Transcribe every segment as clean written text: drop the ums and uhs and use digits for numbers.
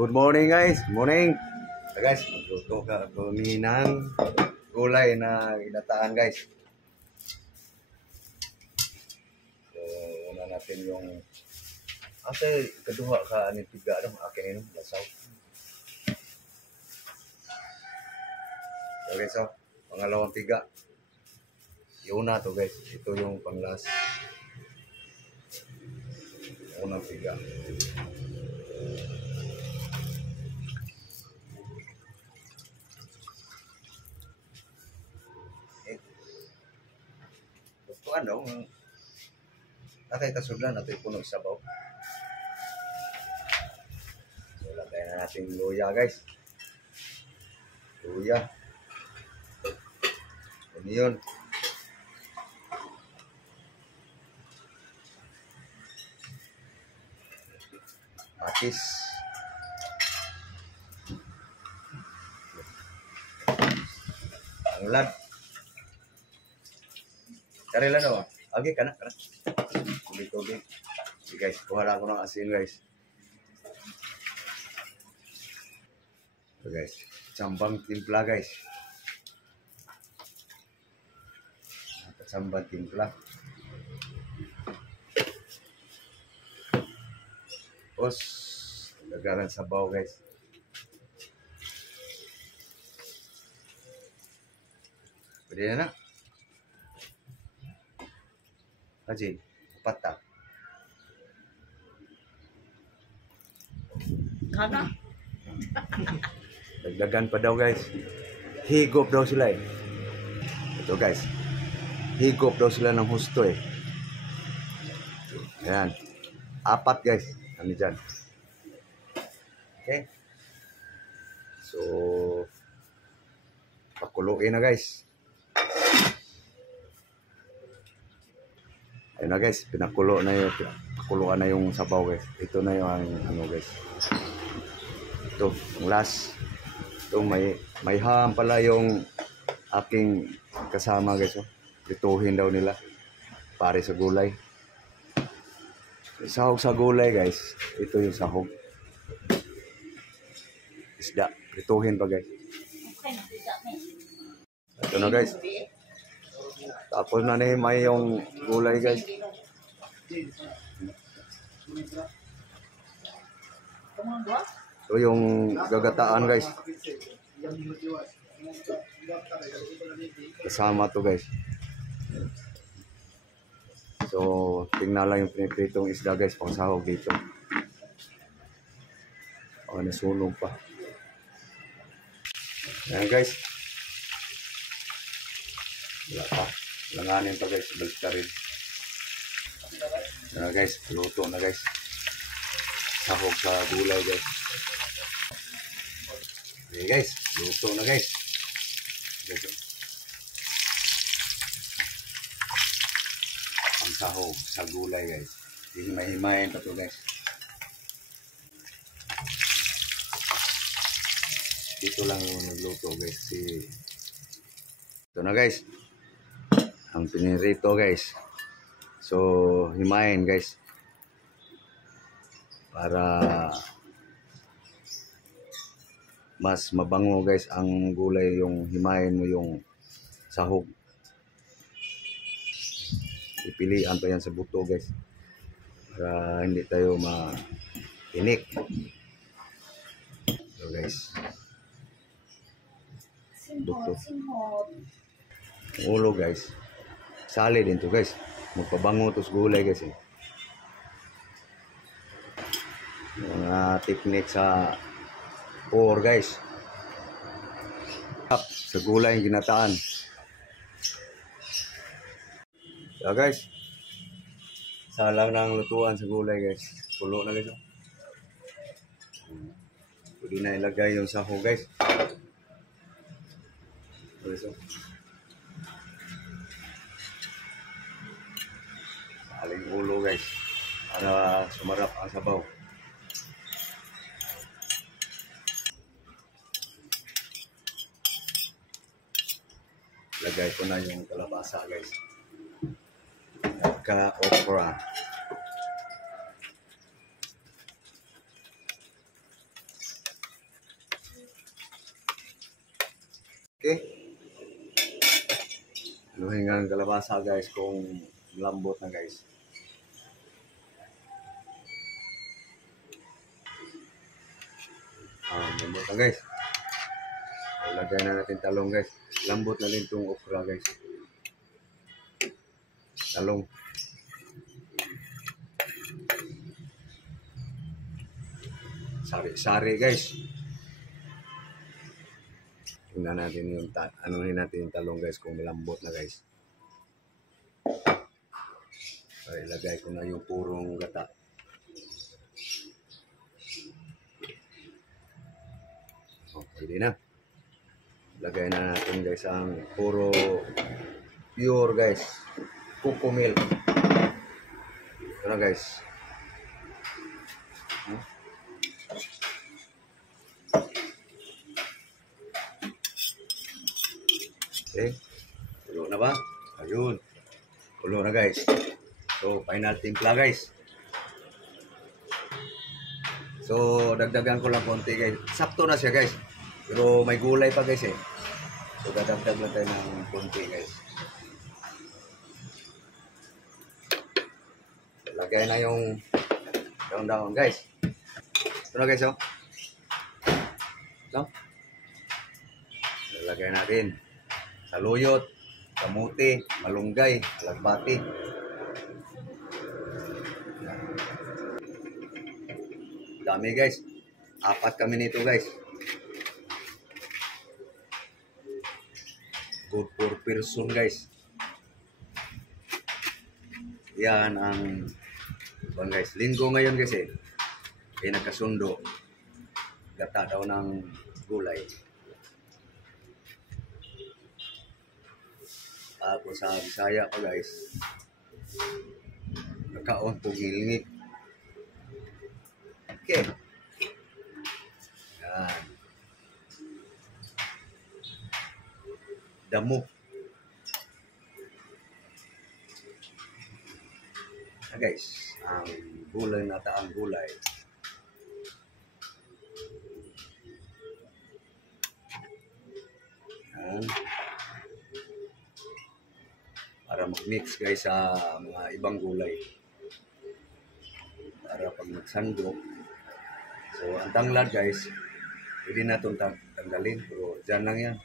Good morning guys, morning. Guys, magluto ka kami ng gulay na ginataan guys. So, una natin yung ate kaduha ka aning tiga ano, akin ino, lasaw. Okay, so pangalawang tiga. Yun na to guys, ito yung panglas. Unang tiga. Gusto ano, nakay kasudlan natin puno sabaw. So, lagay na natin luya guys. Luya. Ano yun? Matis. Tanglad. Karela no? Okay, kana. Tubig. Okay, guys, kuha lang ako ng asin guys. So guys, sambang timpla guys. Sambang timpla. Tapos, lagaran sabaw guys. Pwede na na. Haji, pata. Kana? Dagdagan pa daw guys. Higop daw sila eh. Ito guys. Higop daw sila ng husto eh. Ayan. 4 guys. Ano dyan. Okay. So, pakuluin na guys. Ayun na guys. Pinakulo na yung, pakuluan na yung sabaw guys. Ito na yung ano guys. Ito, ang last. Ito, may ham pala yung aking kasama guys. Oh. Lituhin daw nila. Pare sa gulay. Sahog sa gulay guys. Ito yung sahog. Isda. Lituhin pa guys. Ito na guys. Tapos na may yung gulay guys. Ito yung gagataan guys. Kasama to guys. So, tingnan lang yung pinipritong isda guys, pang sahog dito. Nasunog pa. Ayan guys. Wala pa. Langanin pa guys, balik ka rin. Ayan guys, luto na guys. Sahog sa gulay guys. Okay guys, luto na guys. Ang sahog sa gulay guys. Himay-himayin pa to guys. Dito lang yung nagluto guys. Ito na guys. Ang pinirito guys. So, himayin guys. Para mas mabango guys ang gulay, yung himayin mo yung sahog. Ipilian pa yan sa buto guys. Para hindi tayo ma-tinik. So guys. Buto. Ulo guys. Sali din to guys. Magpabango to sa gulay guys eh. Mga technique sa or guys. Sa gulay yung ginataan. So guys. Salang ng lutuan sa gulay guys. Pulo na guys. Pwede na ilagay yung sahog guys. So, saling ulo guys. Para sumarap ang sabaw. Lagay ko na yung kalabasa guys. Okra. Okay. Anuhin nga ang kalabasa guys kung lambot na guys. Lambot na guys. Lagay na natin talong guys. Lambot na din itong okra guys. Talong. Sari-sari guys. Tingnan natin yung anuhin natin yung talong guys kung malambot na guys. So, ilagay ko na yung purong gata. Pwede na. Lagay na natin guys ang puro pure guys. Cocoa milk. Ito na guys. Okay. Kulo na ba? Ayun. Kulo na guys. So, final timpla guys. So, dagdagan ko lang konti guys. Sakto na siya guys. Pero may gulay pa guys eh. So, dadagdag lang tayo ng konti guys. Lagay na yung daon-daon guys. Ito na guys oh. No? Lagay natin. Saluyot, kamuti, malunggay, alagbati. Dami guys. 4 kami nito guys. Good for person guys. Yan ang guys. Linggo ngayon guys eh. Kaya nagkasundo. Gata daw ng gulay. Tapos sa Bisaya pa guys. Nakaon po gilngit. Okay. Yan. Damo. Guys, ang gulay na taang gulay. Yan. Para mag-mix guys sa mga ibang gulay. Para pag nagsandok. So, ang tanglad guys, pwede na itong tanggalin. Pero dyan lang yan.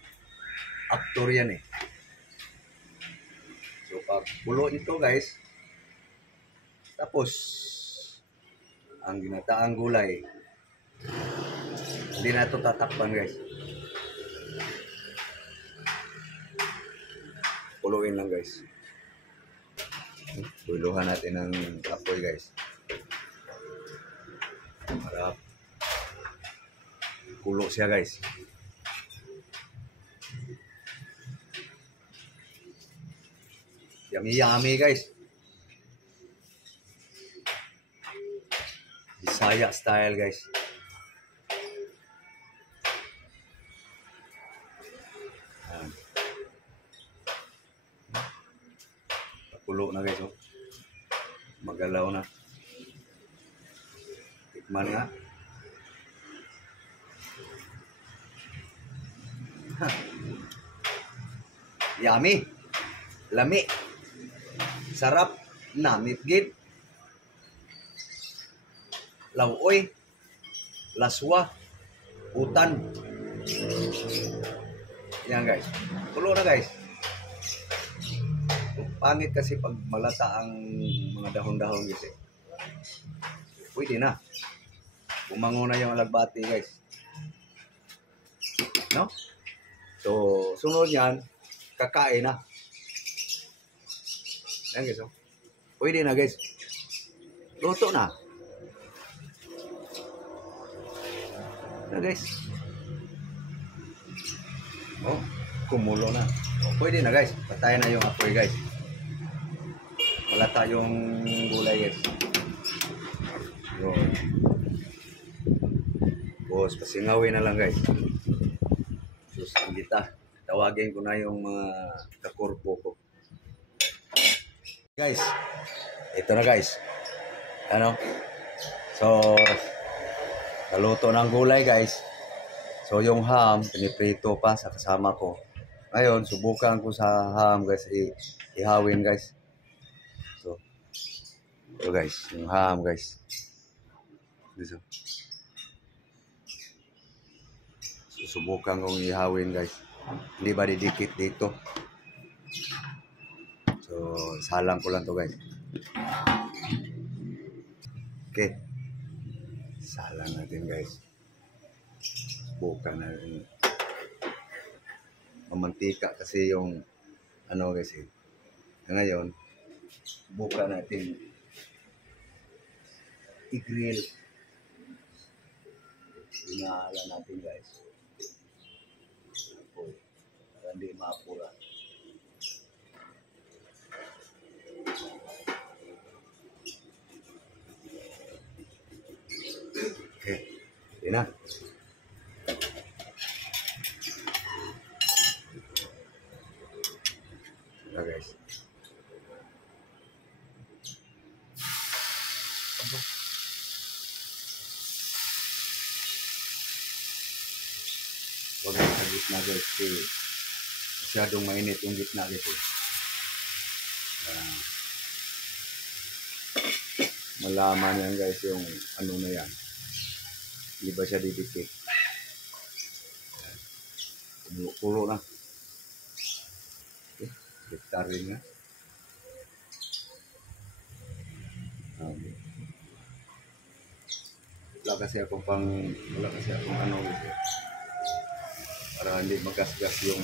Actor yan eh. So, pag bulo ito guys, tapos, ang ginataang gulay, hindi na ito tatakpan guys. Puluin lang guys. Buluhan natin ng apoy guys. Para kulo siya guys. Yummy yummy guys. Bisaya style guys. Kulo na guys oh. Magalaw na. Tikman nga. Yummy. Lami. Sarap. Namit gid. Lawoy. Laswa. Utan. Yan guys. Kulo na guys. Pangit kasi pag malata ang mga dahon-dahon guys eh. Pwede na. Bumango na yung alagbati guys. No? So, sunod yan, kakain na. Yan guys oh. Pwede na guys. Luto na. Na guys. Oh, kumulo na. Oh, pwede na guys. Patayin na yung apoy guys. Malata yung gulay guys. Yun. Boss, pasingawin na lang guys. Sus, kita. Tawagin ko na yung mga kakorpo ko. Guys, ito na guys. Ano? So, naluto ng gulay guys. So, yung ham, piniprito pa sa kasama ko. Ngayon, subukan ko sa ham guys, ihawin guys. So, ito guys, yung ham guys. Dito. Susubukan kong ihawin guys. Hindi ba didikit dito? So, salang ko lang to guys. Okay. Salang natin guys. Subukan natin. Mamantika kasi yung ano guys eh. Ngayon, subukan natin i-grill. Inahala natin guys. Para hindi maapura. Okay. Hindi na. Ito guys. Huwag na sa gitna guys. Kasi masyadong mainit yung gitna guys. Malaman yan guys yung ano na yan. Hindi ba siya didikit? Pulo na. Okay. Hektar rin nga. Okay. Wala kasi akong ano guys. Para hindi magasgas yung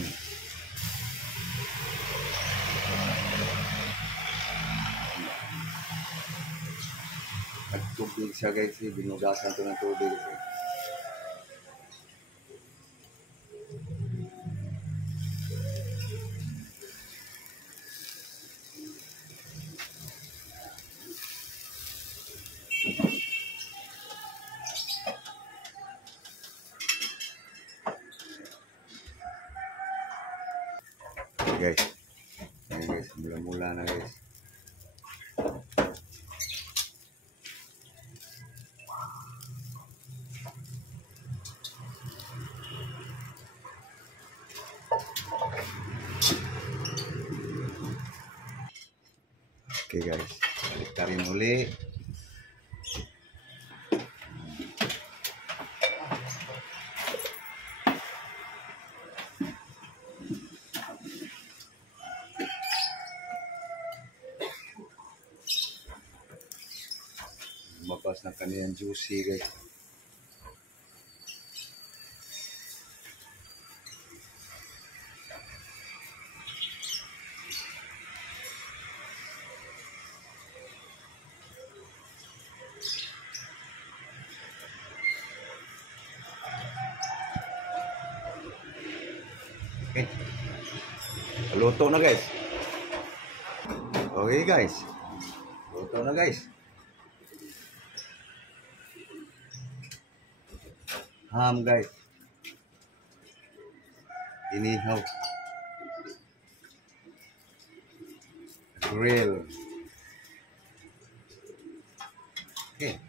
nagtubig siya guys, binugasan to ng tubig. Guys, ayan guys, mula-mula na guys. Okay guys, balik rin uli. Lumabas na kaniyang juicy guys. Okay. Luto na guys. Okay guys. Luto na guys. Ham guys. Inihaw. Grill. Okay.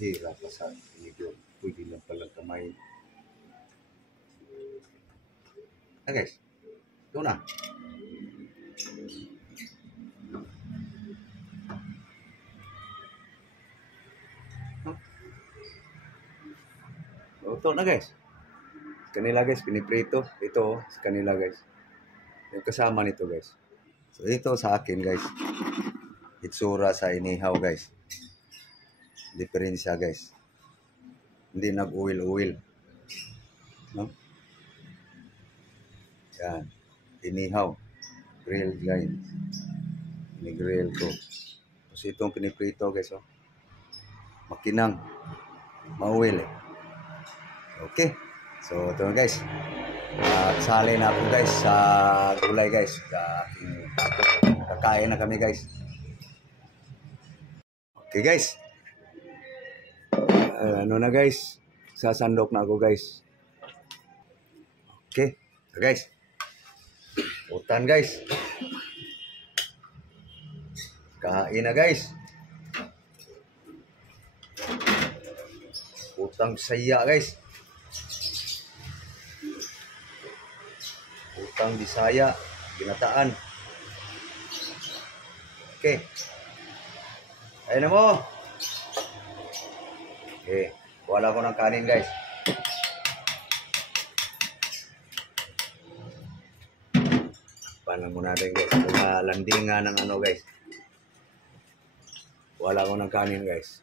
Hirap pa sa video. Pwede lang palang kamay. Ah guys. Ito na. Luto na guys. Kanila guys, piniprito. Ito sa kanila guys. Yung kasama nito guys. So ito sa akin guys. Itsura sa inihaw guys. Diferensya guys. Hindi nag-oil-oil. No? Yan. Inihaw. Grill guys. Ini-grill ko. Tapos itong piniprito guys. Oh. Makinang. Ma-oil eh. Okay. So ito guys. Sali na ako guys sa gulay guys. Kakain na kami guys. Okay guys. Ano na guys, sasandok na ako guys. Okay, so guys, utan guys. Kain na guys. Putang saya guys. Putang Bisaya, ginataan. Okay. Ayun na mo. Okay. Wala ko ng kanin guys. Paano muna rin guys. Mga landingan ng ano guys. Wala ko ng kanin guys.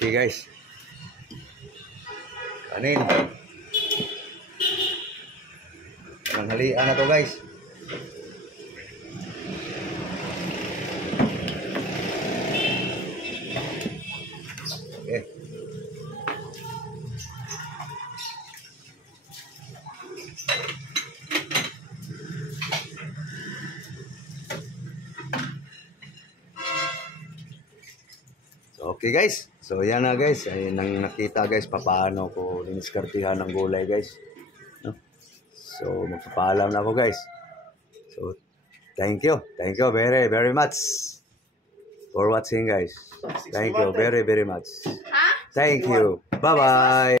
Okay guys. Kanin. Panghalian na to guys. Okay. Okay guys, so yan na guys, ay nang nakita guys paano ko diniskartihan ng gulay guys, no? So magpapaalam na ako guys. So thank you very very much for watching guys. Thank you very very much. Thank you, bye bye.